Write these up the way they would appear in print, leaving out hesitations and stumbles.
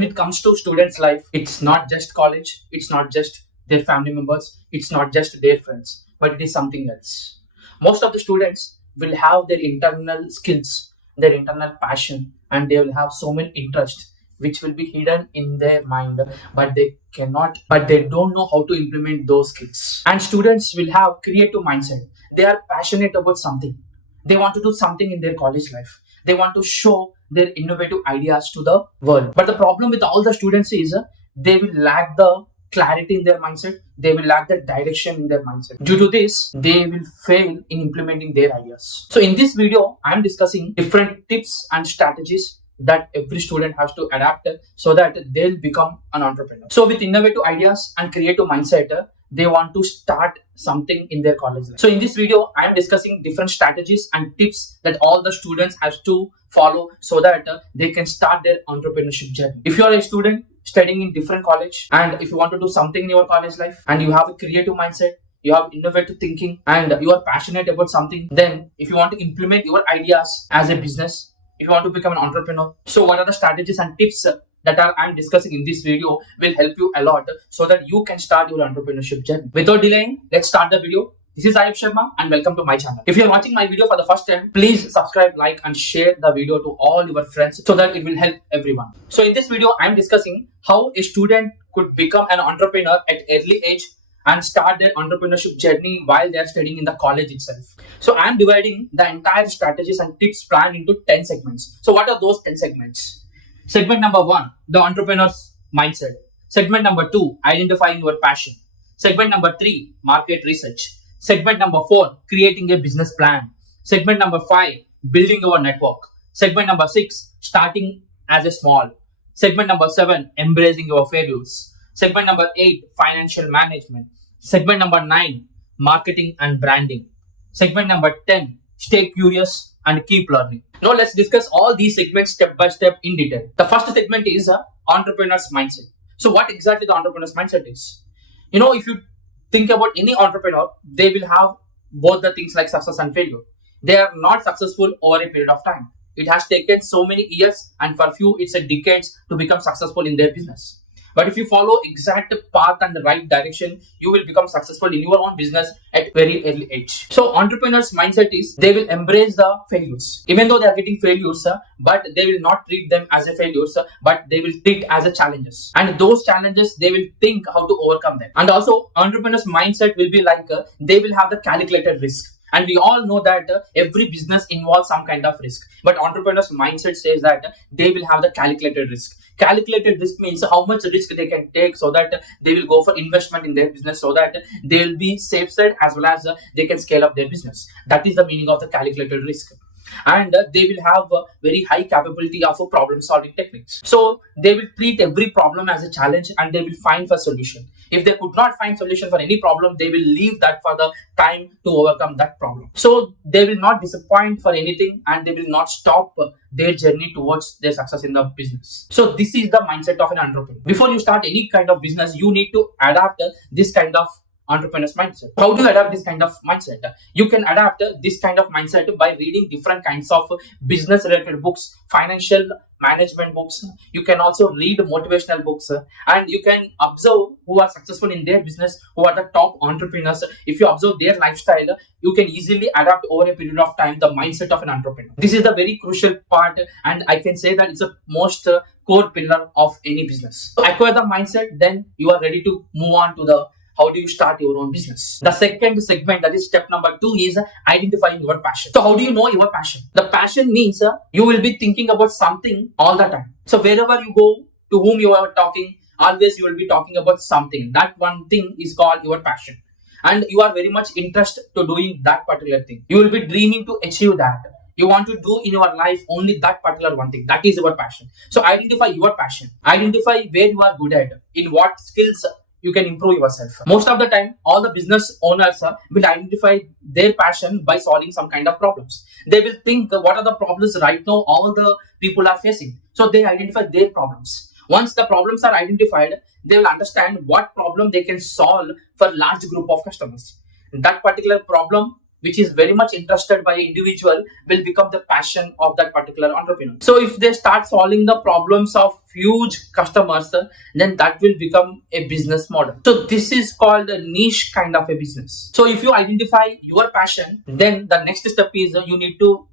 when it comes to students' life, it's not just college, it's not just their family members, it's not just their friends, but it is something else. Most of the students will have their internal skills, their internal passion, and they will have so many interests which will be hidden in their mind, but they don't know how to implement those skills. And students will have creative mindset. They are passionate about something. They want to do something in their college life. They want to show their innovative ideas to the world. But the problem with all the students is they will lack the clarity in their mindset. They will lack the direction in their mindset. Due to this, they will fail in implementing their ideas. So in this video, I am discussing different tips and strategies that every student has to adapt so that they'll become an entrepreneur. So with innovative ideas and creative mindset, they want to start something in their college life. So in this video, I am discussing different strategies and tips that all the students have to follow so that they can start their entrepreneurship journey. If you are a student studying in different college and if you want to do something in your college life and you have a creative mindset, you have innovative thinking and you are passionate about something, then if you want to implement your ideas as a business, if you want to become an entrepreneur, so what are the strategies and tips that I'm discussing in this video will help you a lot so that you can start your entrepreneurship journey. Without delaying, let's start the video. This is Ayub Sharma and welcome to my channel. If you're watching my video for the first time, please subscribe, like and share the video to all your friends so that it will help everyone. So in this video, I'm discussing how a student could become an entrepreneur at early age and start their entrepreneurship journey while they are studying in the college itself. So I'm dividing the entire strategies and tips plan into 10 segments. So what are those 10 segments? Segment number 1, the entrepreneur's mindset. Segment number 2, identifying your passion. Segment number 3, market research. Segment number 4, creating a business plan. Segment number 5, building your network. Segment number 6, starting as a small. Segment number 7, embracing your failures. Segment number 8, financial management. Segment number 9, marketing and branding. Segment number 10, stay curious and keep learning. Now let's discuss all these segments step by step in detail. The first segment is entrepreneur's mindset. So what exactly the entrepreneur's mindset is? If you think about any entrepreneur, they will have both the things like success and failure. They are not successful over a period of time. It has taken so many years and for few it's a decades to become successful in their business. But if you follow exact path and the right direction, you will become successful in your own business at very early age. So entrepreneurs' mindset is they will embrace the failures. Even though they are getting failures, but they will not treat them as a failures, but they will treat as a challenges. And those challenges, they will think how to overcome them. And also entrepreneurs' mindset will be like they will have the calculated risk. And we all know that every business involves some kind of risk. But entrepreneurs' mindset says that they will have the calculated risk. Calculated risk means how much risk they can take so that they will go for investment in their business so that they will be safe side as well as they can scale up their business. That is the meaning of the calculated risk. And they will have a very high capability of problem solving techniques. So they will treat every problem as a challenge and they will find for solution. If they could not find solution for any problem, they will leave that for the time to overcome that problem. So they will not disappoint for anything and they will not stop their journey towards their success in the business. So this is the mindset of an entrepreneur. Before you start any kind of business, you need to adapt this kind of entrepreneur's mindset. How do you adapt this kind of mindset? You can adapt this kind of mindset by reading different kinds of business related books, financial management books. You can also read motivational books and you can observe who are successful in their business, who are the top entrepreneurs. If you observe their lifestyle, you can easily adapt over a period of time the mindset of an entrepreneur. This is the very crucial part and I can say that it's the most core pillar of any business. So acquire the mindset, then you are ready to move on to the how do you start your own business. The second segment, that is step number 2, is identifying your passion. So how do you know your passion? The passion means you will be thinking about something all the time. So wherever you go, to whom you are talking, always you will be talking about something. That one thing is called your passion. And you are very much interested to doing that particular thing. You will be dreaming to achieve that. You want to do in your life only that particular one thing. That is your passion. So identify your passion. Identify where you are good at, in what skills you can improve yourself. Most of the time, all the business owners will identify their passion by solving some kind of problems. They will think what are the problems right now all the people are facing. So they identify their problems. Once the problems are identified, they will understand what problem they can solve for large group of customers. That particular problem which is very much interested by an individual will become the passion of that particular entrepreneur. So if they start solving the problems of huge customers, then that will become a business model. So this is called a niche kind of a business. So if you identify your passion, then the next step is you need to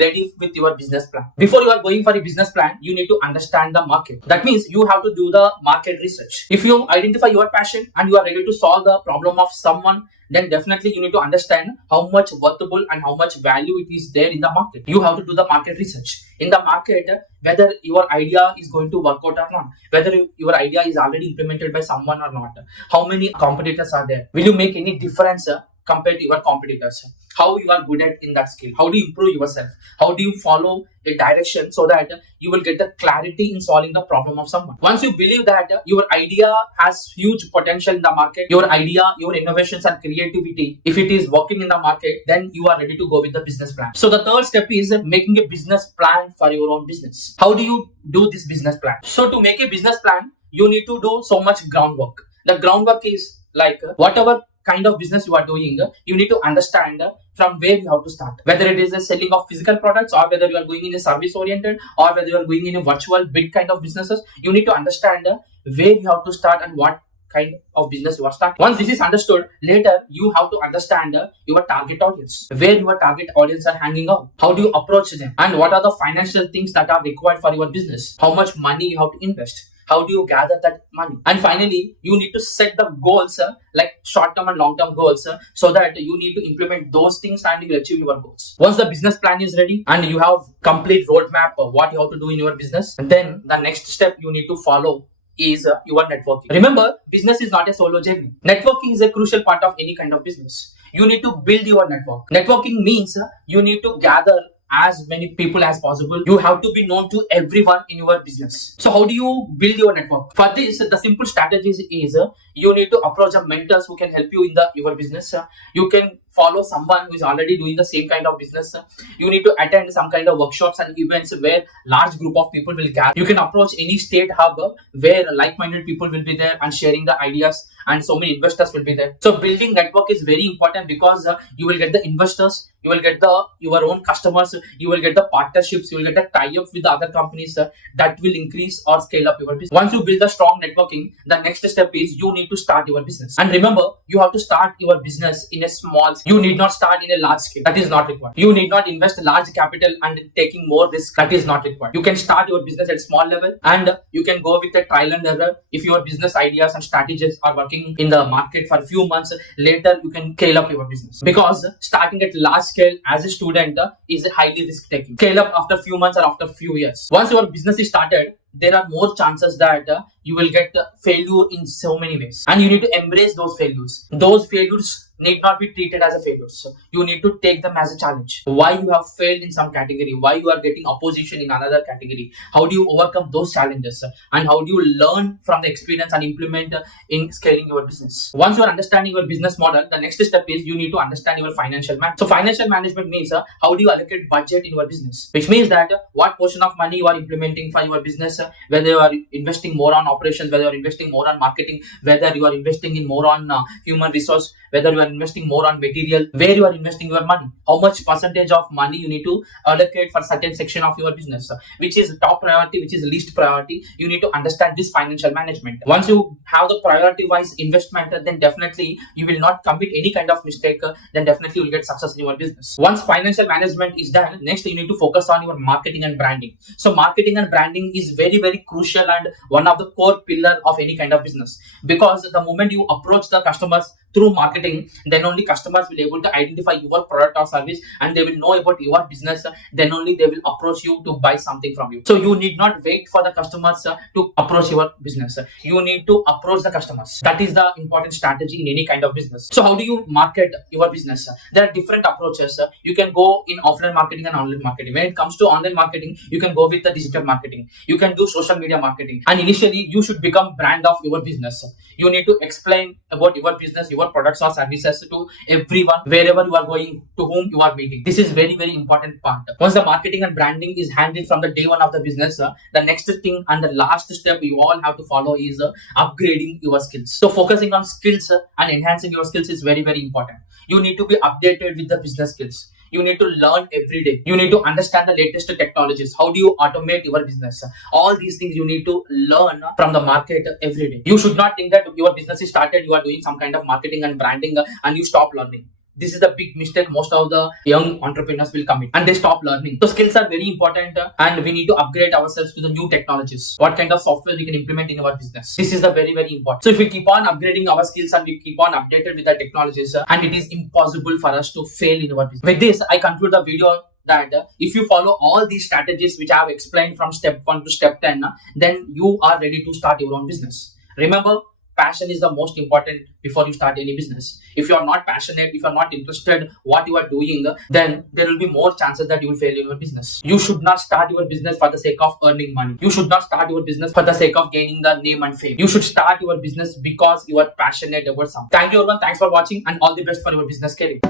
ready with your business plan. Before you are going for a business plan, you need to understand the market. That means you have to do the market research. If you identify your passion and you are ready to solve the problem of someone, then definitely you need to understand how much worthable and how much value it is there in the market. You have to do the market research. In the market, whether your idea is going to work out or not, whether your idea is already implemented by someone or not, how many competitors are there, will you make any difference compared to your competitors, how you are good at in that skill, how do you improve yourself, how do you follow a direction so that you will get the clarity in solving the problem of someone. Once you believe that your idea has huge potential in the market, your idea, your innovations and creativity, if it is working in the market, then you are ready to go with the business plan. So the third step is making a business plan for your own business. How do you do this business plan? So to make a business plan, you need to do so much groundwork. The groundwork is like whatever kind of business you are doing, you need to understand from where you have to start. Whether it is a selling of physical products, or whether you are going in a service oriented, or whether you are going in a virtual big kind of businesses, you need to understand where you have to start and what kind of business you are starting. Once this is understood, later you have to understand your target audience, where your target audience are hanging out, how do you approach them, and what are the financial things that are required for your business, how much money you have to invest, how do you gather that money, and finally you need to set the goals like short-term and long-term goals so that you need to implement those things and you will achieve your goals. Once the business plan is ready and you have complete roadmap of what you have to do in your business, then the next step you need to follow is your networking. Remember, business is not a solo journey. Networking is a crucial part of any kind of business. You need to build your network. Networking means you need to gather as many people as possible. You have to be known to everyone in your business. So how do you build your network? For this, the simple strategy is you need to approach the mentors who can help you in your business. You can follow someone who is already doing the same kind of business. You need to attend some kind of workshops and events where large group of people will gather. You can approach any state hub where like-minded people will be there and sharing the ideas, and so many investors will be there. So building network is very important because you will get the investors, you will get your own customers, you will get the partnerships, you will get the tie-ups with the other companies that will increase or scale up your business. Once you build a strong networking, the next step is you need to start your business. And remember, you have to start your business in a small scale. You need not start in a large scale. That is not required. You need not invest large capital and taking more risk. That is not required. You can start your business at small level and you can go with a trial and error. If your business ideas and strategies are working in the market for a few months, later you can scale up your business. Because starting at large scale as a student is highly risk taking. Scale up after a few months or after a few years. Once your business is started, there are more chances that you will get failure in so many ways, and you need to embrace those failures. Those failures need not be treated as a failure. So you need to take them as a challenge. Why you have failed in some category, why you are getting opposition in another category, how do you overcome those challenges, and how do you learn from the experience and implement in scaling your business. Once you are understanding your business model, the next step is you need to understand your financial management. So financial management means how do you allocate budget in your business, which means that what portion of money you are implementing for your business, whether you are investing more on operations, whether you are investing more on marketing, whether you are investing in more on human resource, whether you are investing more on material, where you are investing your money, how much percentage of money you need to allocate for certain section of your business, which is top priority, which is least priority. You need to understand this financial management. Once you have the priority wise investment, then definitely you will not commit any kind of mistake, then definitely you will get success in your business. Once financial management is done, next you need to focus on your marketing and branding. So marketing and branding is very, very crucial and one of the core pillar of any kind of business, because the moment you approach the customers through marketing, then only customers will be able to identify your product or service and they will know about your business. Then only they will approach you to buy something from you. So you need not wait for the customers to approach your business. You need to approach the customers. That is the important strategy in any kind of business. So how do you market your business? There are different approaches. You can go in offline marketing and online marketing. When it comes to online marketing, you can go with the digital marketing. You can do social media marketing. And initially, you should become brand of your business. You need to explain about your business, your products or services to everyone, wherever you are going, to whom you are meeting. This is very, very important part. Once the marketing and branding is handled from the day one of the business, the next thing and the last step you all have to follow is upgrading your skills. So focusing on skills and enhancing your skills is very, very important. You need to be updated with the business skills. You need to learn every day. You need to understand the latest technologies. How do you automate your business? All these things you need to learn from the market every day. You should not think that your business is started, you are doing some kind of marketing and branding and you stop learning. This is the big mistake most of the young entrepreneurs will commit, and they stop learning. So skills are very important, and we need to upgrade ourselves to the new technologies. What kind of software we can implement in our business? This is the very, very important. So if we keep on upgrading our skills and we keep on updated with the technologies, and it is impossible for us to fail in our business. With this, I conclude the video that if you follow all these strategies which I have explained from step 1 to step 10, then you are ready to start your own business. Remember, passion is the most important before you start any business. If you are not passionate, if you are not interested what you are doing, then there will be more chances that you will fail in your business. You should not start your business for the sake of earning money. You should not start your business for the sake of gaining the name and fame. You should start your business because you are passionate about something. Thank you everyone. Thanks for watching and all the best for your business career.